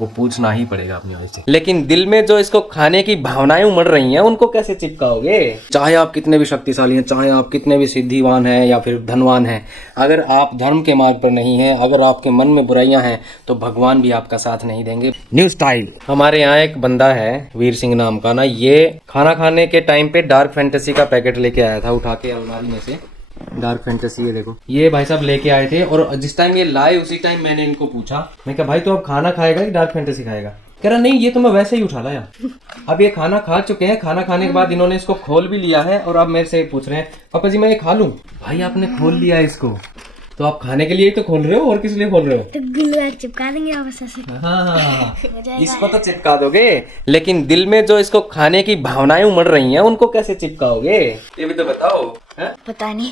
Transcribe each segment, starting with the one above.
आपको पूछना ही पड़ेगा अपनी वाइफ से। लेकिन दिल में जो इसको खाने की भावनाएं उमड़ रही हैं उनको कैसे चिपकाओगे? चाहे आप कितने भी शक्तिशाली हैं, चाहे आप कितने भी सिद्धिवान हैं या फिर धनवान हैं, अगर आप धर्म के मार्ग पर नहीं हैं, अगर आपके मन में बुराइयां हैं, तो भगवान भी आपका साथ नहीं देंगे। New style. हमारे यहाँ एक बंदा है वीर सिंह नाम का ना, ये खाना खाने के टाइम पे डार्क फैंटेसी का पैकेट लेके आया था उठा के अलमारी में से। डार्क फैंटेसी, ये देखो, ये भाई साहब लेके आए थे और जिस टाइम ये लाए उसी टाइम मैंने इनको पूछा, मैं कहा भाई तो अब खाना खाएगा कि डार्क फैंटेसी खाएगा? कह रहा नहीं, ये तो मैं वैसे ही उठा लाया। अब ये खाना खा चुके हैं, खाना खाने के बाद इन्होंने इसको खोल भी लिया है और अब मेरे से पूछ रहे हैं पापा जी मैं ये खा लूं? भाई आपने खोल लिया है इसको, तो आप खाने के लिए ही तो खोल रहे हो और किस लिए खोल रहे हो? तो ग्लू चिपका देंगे आप ऐसे। हाँ, इसको तो चिपका दोगे, लेकिन दिल में जो इसको खाने की भावनाएं उमड़ रही हैं उनको कैसे चिपकाओगे? ये भी तो बताओ। पता नहीं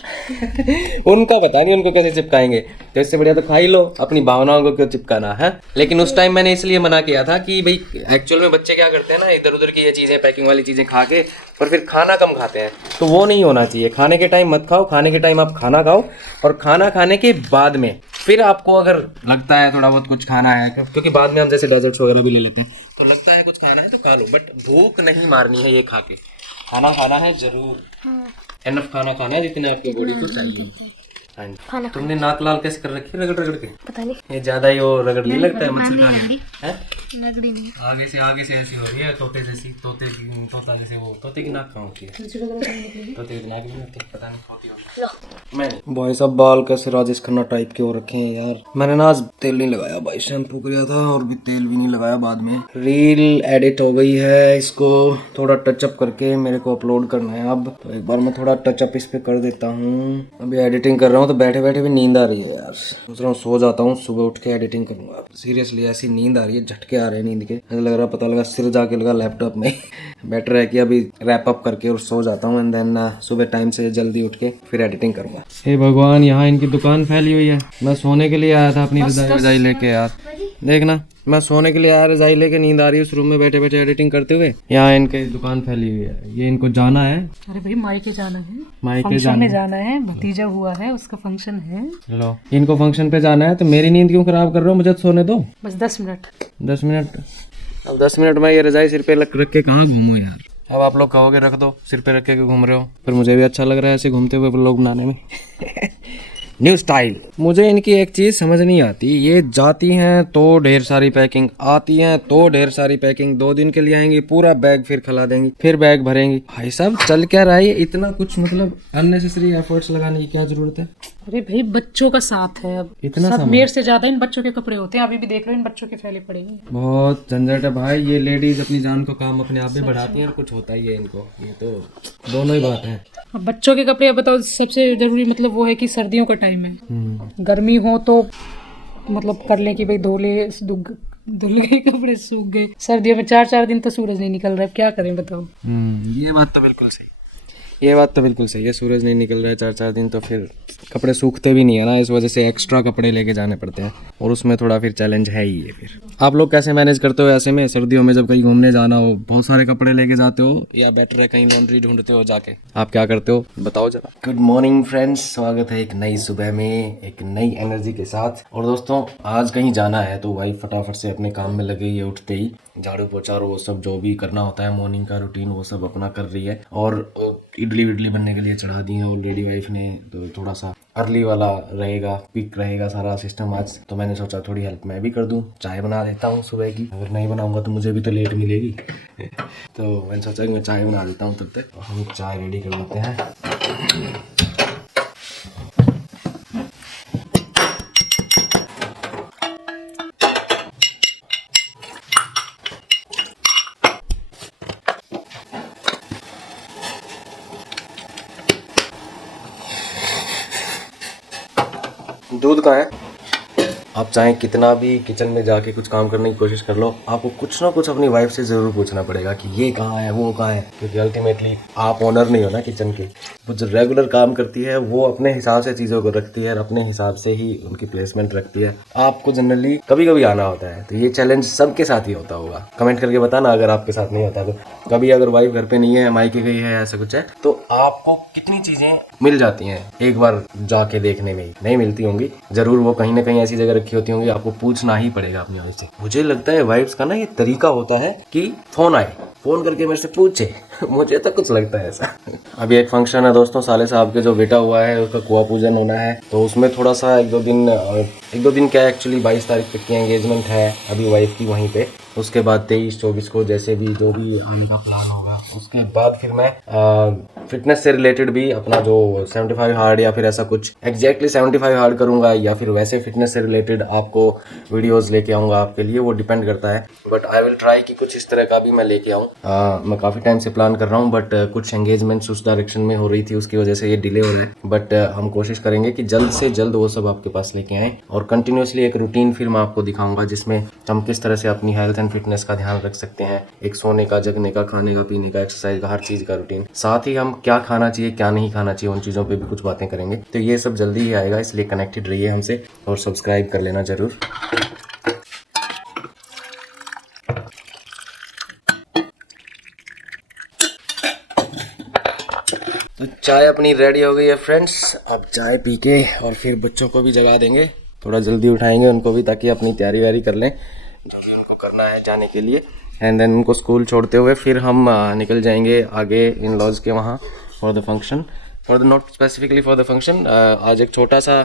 उनको पता नहीं उनको कैसे चिपकाएंगे, तो इससे बढ़िया तो खा ही लो, अपनी भावनाओं को क्यों चिपकाना है? लेकिन उस टाइम मैंने इसलिए मना किया था कि भाई एक्चुअल में बच्चे क्या करते हैं ना, इधर उधर की ये चीजें, पैकिंग वाली चीजें खा के और फिर खाना कम खाते हैं, तो वो नहीं होना चाहिए। खाने के टाइम मत खाओ, खाने के टाइम आप खाना खाओ और खाना खाने के बाद में फिर आपको अगर लगता है थोड़ा बहुत कुछ खाना है, क्योंकि बाद में हम जैसे डेजर्ट्स वगैरह भी ले लेते हैं, तो लगता है कुछ खाना है तो खा लो, बट भूख नहीं मारनी है ये खा के। खाना खाना है जरूर, एनफ खाना खाना है जितने आपकी बॉडी को चाहिए। हाँ जी। तुमने नाक लाल कैसे कर रखी है रगड़ रगड़ के? पता नहीं, ये ज्यादा ही वो रगड़ नहीं लगता है मच्छर खाने है? लगड़ी नहीं। आगे से ऐसी हो रही है तोते जैसी, तोता जैसे, वो तोते की नाक कहाँ होती है? तोते की नाक नहीं होती, पता नहीं होती होगी। मैं भाई साहब बाल कैसे राजेश खन्ना टाइप के हो रखे हैं यार। मैंने ना आज तेल नहीं लगाया भाई, शैम्पू किया था और भी तेल भी नहीं लगाया बाद में। रील एडिट हो गई है, इसको थोड़ा टचअप करके मेरे को अपलोड करना है अब, तो एक बार मैं थोड़ा टचअप इस पे कर देता हूँ। अभी एडिटिंग कर रहा हूँ तो बैठे बैठे भी नींद आ रही है यार, सोच रहा हूँ सो जाता हूँ, सुबह उठ के एडिटिंग करूंगा। सीरियसली ऐसी नींद आ रही है, झटके आ रहे हैं नींद के, ऐसा लग रहा पता लगा सिर जाके लगा लैपटॉप में। बेटर है कि अभी रैप अप करके और सो जाता हूँ, एंड देन सुबह टाइम से जल्दी उठ के फिर एडिटिंग करूंगा। हे भगवान, यहाँ इनकी दुकान फैली हुई है। मैं सोने के लिए आया था अपनी रजाई लेके यार, देखना मैं सोने के लिए आया रजाई लेके, नींद आ रही है उस रूम में बैठे बैठे एडिटिंग करते हुए। यहाँ इनकी दुकान फैली हुई है, ये इनको जाना है। अरे भाई मायके जाना है, मायके जाना है, भतीजा हुआ है उसका फंक्शन है। लो इनको फंक्शन पे जाना है, तो मेरी नींद क्यों खराब कर रहे हो? मुझे तो सोने दो बस 10 मिनट। 10 मिनट? अब 10 मिनट में ये रजाई सिर पे रख के कहाँ घूमूं यार? अब आप लोग कहोगे रख दो, सिर पे रख के घूम रहे हो, फिर मुझे भी अच्छा लग रहा है ऐसे घूमते हुए व्लॉग बनाने में। New style. मुझे इनकी एक चीज समझ नहीं आती, ये जाती हैं तो ढेर सारी पैकिंग, आती हैं तो ढेर सारी पैकिंग, 2 दिन के लिए आएंगी पूरा बैग फिर खिला देंगी, फिर बैग भरेंगी। भाई साहब चल क्या रहा है इतना कुछ, मतलब अननेसेसरी एफर्ट्स लगाने की क्या जरूरत है? अरे भाई बच्चों का साथ है, अब इतना सब मेरे से ज्यादा इन बच्चों के कपड़े होते हैं। अभी भी देख लो इन बच्चों के फैले पड़े हैं। बहुत झंझट है भाई, ये लेडीज अपनी जान को काम अपने आप में बढ़ाती हैं और कुछ होता ही है इनको, ये तो दोनों ही बात है। अब बच्चों के कपड़े, अब बताओ सबसे जरूरी मतलब वो है कि सर्दियों का टाइम है, गर्मी हो तो मतलब कर ले कि भाई धुल गए कपड़े, सूख गए। सर्दियों में 4-4 दिन तो सूरज नहीं निकल रहा है, क्या करें बताओ? ये बात तो बिल्कुल सही, ये बात तो बिल्कुल सही है। सूरज नहीं निकल रहा है 4-4 दिन तो फिर कपड़े सूखते भी नहीं है ना, इस वजह से एक्स्ट्रा कपड़े लेके जाने पड़ते हैं और उसमें थोड़ा फिर चैलेंज है ही है। फिर आप लोग कैसे मैनेज करते हो ऐसे में सर्दियों में, जब कहीं घूमने जाना हो, बहुत सारे कपड़े लेके जाते हो या बेटर है कहीं लॉन्ड्री ढूंढते हो जाके? आप क्या करते हो बताओ जरा। गुड मॉर्निंग फ्रेंड्स, स्वागत है एक नई सुबह में एक नई एनर्जी के साथ। और दोस्तों आज कहीं जाना है तो वाइफ फटाफट से अपने काम में लगी है, उठते ही झाड़ू पोछा और वो सब जो भी करना होता है मॉर्निंग का रूटीन वो सब अपना कर रही है। और इडली विडली बनने के लिए चढ़ा दी है ऑलरेडी वाइफ ने, तो थोड़ा सा अर्ली वाला रहेगा, क्विक रहेगा सारा सिस्टम आज, तो मैंने सोचा थोड़ी हेल्प मैं भी कर दूं, चाय बना देता हूं सुबह की। अगर नहीं बनाऊंगा तो मुझे भी तो लेट मिलेगी तो मैंने सोचा कि मैं चाय बना देता हूं, तब तक हम चाय रेडी कर लेते हैं। दूध कहाँ है? आप चाहे कितना भी किचन में जाके कुछ काम करने की कोशिश कर लो, आपको कुछ ना कुछ अपनी वाइफ से जरूर पूछना पड़ेगा कि ये कहाँ है वो कहाँ है, क्योंकि अल्टीमेटली आप ओनर नहीं हो ना किचन के। वो जो रेगुलर काम करती है वो अपने हिसाब से चीज़ों को रखती है और अपने हिसाब से ही उनकी प्लेसमेंट रखती है। आपको जनरली कभी कभी आना होता है, तो ये चैलेंज सबके साथ ही होता होगा। कमेंट करके बताना अगर आपके साथ नहीं होता तो। कभी अगर वाइफ घर पे नहीं है, मायके गई है, ऐसा कुछ है, तो आपको कितनी चीज़ें मिल जाती हैं एक बार जाके देखने में ही। नहीं मिलती होंगी जरूर, वो कहीं ना कहीं ऐसी जगह रखी होती होंगी, आपको पूछना ही पड़ेगा अपनी वाइफ से। मुझे लगता है वाइफ्स का ना ये तरीका होता है कि फोन आए, फोन करके मेरे से पूछे। मुझे तो कुछ लगता है ऐसा। अभी एक फंक्शन है दोस्तों, साले साहब के जो बेटा हुआ है उसका कुआं पूजन होना है, तो उसमें थोड़ा सा एक दो दिन क्या, एक्चुअली 22 तारीख तक की एंगेजमेंट है अभी वाइफ की वहीं पे। उसके बाद 23-24 को जैसे भी जो भी आने का प्लान होगा, उसके बाद फिर मैं फिटनेस से रिलेटेड भी अपना जो 75 हार्ड या फिर ऐसा कुछ एग्जैक्टली 75 हार्ड करूंगा, या फिर वैसे फिटनेस से रिलेटेड आपको वीडियोस लेके आऊंगा आपके लिए, वो डिपेंड करता है। बट आई विल ट्राई कि कुछ इस तरह का भी मैं लेके आऊँ। मैं काफ़ी टाइम से प्लान कर रहा हूँ, बट कुछ एंगेजमेंट्स उस डायरेक्शन में हो रही थी, उसकी वजह से ये डिले हो रहा है। बट हम कोशिश करेंगे कि जल्द से जल्द वो सब आपके पास लेके आएँ, और कंटिन्यूसली एक रूटीन फिर मैं आपको दिखाऊंगा जिसमें हम किस तरह से अपनी हेल्थ एंड फिटनेस का ध्यान रख सकते हैं। एक सोने का, जगने का, खाने का, पीने का, एक्सरसाइज का, हर चीज़ का रूटीन। साथ ही हम क्या खाना चाहिए, क्या नहीं खाना चाहिए, उन चीज़ों पे भी कुछ बातें करेंगे। तो ये सब जल्दी ही आएगा, इसलिए कनेक्टेड रहिए हमसे और सब्सक्राइब कर लेना जरूर। तो चाय अपनी रेडी हो गई है फ्रेंड्स। अब चाय पी के और फिर बच्चों को भी जगा देंगे, थोड़ा जल्दी उठाएंगे उनको भी, ताकि अपनी तैयारी वारी कर लें जो भी उनको करना है जाने के लिए। एंड देन उनको स्कूल छोड़ते हुए फिर हम निकल जाएंगे आगे इन लॉज के वहाँ for the function, for the not specifically for the function. आज एक छोटा सा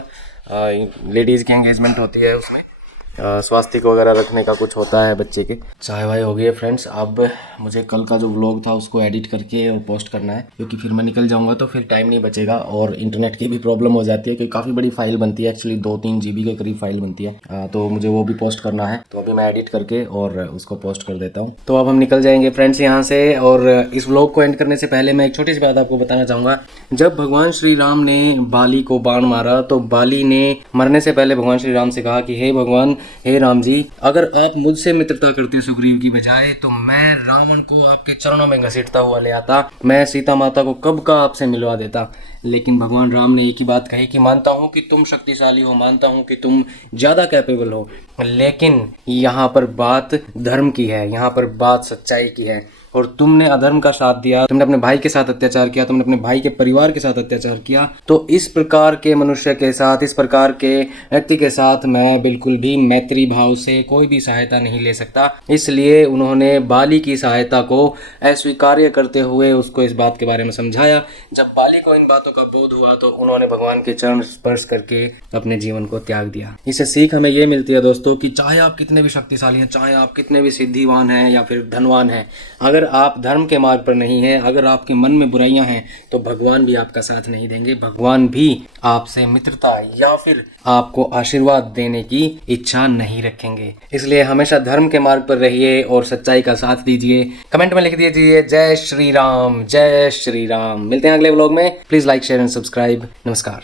लेडीज़ की एंगेजमेंट होती है, उसमें स्वास्तिक वगैरह रखने का कुछ होता है बच्चे के। चाय वाय हो गई है फ्रेंड्स। अब मुझे कल का जो व्लॉग था उसको एडिट करके और पोस्ट करना है, क्योंकि फिर मैं निकल जाऊंगा तो फिर टाइम नहीं बचेगा, और इंटरनेट की भी प्रॉब्लम हो जाती है, क्योंकि काफ़ी बड़ी फाइल बनती है, एक्चुअली 2-3 GB के करीब फाइल बनती है। तो मुझे वो भी पोस्ट करना है, तो अभी मैं एडिट करके और उसको पोस्ट कर देता हूँ। तो अब हम निकल जाएंगे फ्रेंड्स यहाँ से। और इस व्लॉग को एंड करने से पहले मैं एक छोटी सी बात आपको बताना चाहूँगा। जब भगवान श्री राम ने बाली को बाण मारा, तो बाली ने मरने से पहले भगवान श्री राम से कहा कि हे भगवान, हे राम जी, अगर आप मुझसे मित्रता करते सुग्रीव की बजाय, तो मैं रावण को आपके चरणों में घसीटता हुआ ले आता, मैं सीता माता को कब का आपसे मिलवा देता। लेकिन भगवान राम ने एक ही बात कही कि मानता हूँ कि तुम शक्तिशाली हो, मानता हूँ कि तुम ज़्यादा कैपेबल हो, लेकिन यहाँ पर बात धर्म की है, यहाँ पर बात सच्चाई की है, और तुमने अधर्म का साथ दिया, तुमने अपने भाई के साथ अत्याचार किया, तुमने अपने भाई के परिवार के साथ अत्याचार किया। तो इस प्रकार के मनुष्य के साथ, इस प्रकार के व्यक्ति के साथ मैं बिल्कुल भी मैत्री भाव से कोई भी सहायता नहीं ले सकता। इसलिए उन्होंने बाली की सहायता को अस्वीकार्य करते हुए उसको इस बात के बारे में समझाया। जब बाली को इन बातों का बोध हुआ, तो उन्होंने भगवान के चरण स्पर्श करके अपने जीवन को त्याग दिया। इससे सीख हमें ये मिलती है दोस्तों कि चाहे आप कितने भी शक्तिशाली हैं, चाहे आप कितने भी सिद्धिवान हैं या फिर धनवान हैं, अगर आप धर्म के मार्ग पर नहीं हैं, अगर आपके मन में बुराइयां हैं, तो भगवान भी आपका साथ नहीं देंगे। भगवान भी आपसे मित्रता या फिर आपको आशीर्वाद देने की इच्छा नहीं रखेंगे। इसलिए हमेशा धर्म के मार्ग पर रहिए और सच्चाई का साथ दीजिए। कमेंट में लिख दीजिए जय श्री राम, जय श्री राम। मिलते हैं अगले व्लॉग में। Please like, share and subscribe. नमस्कार।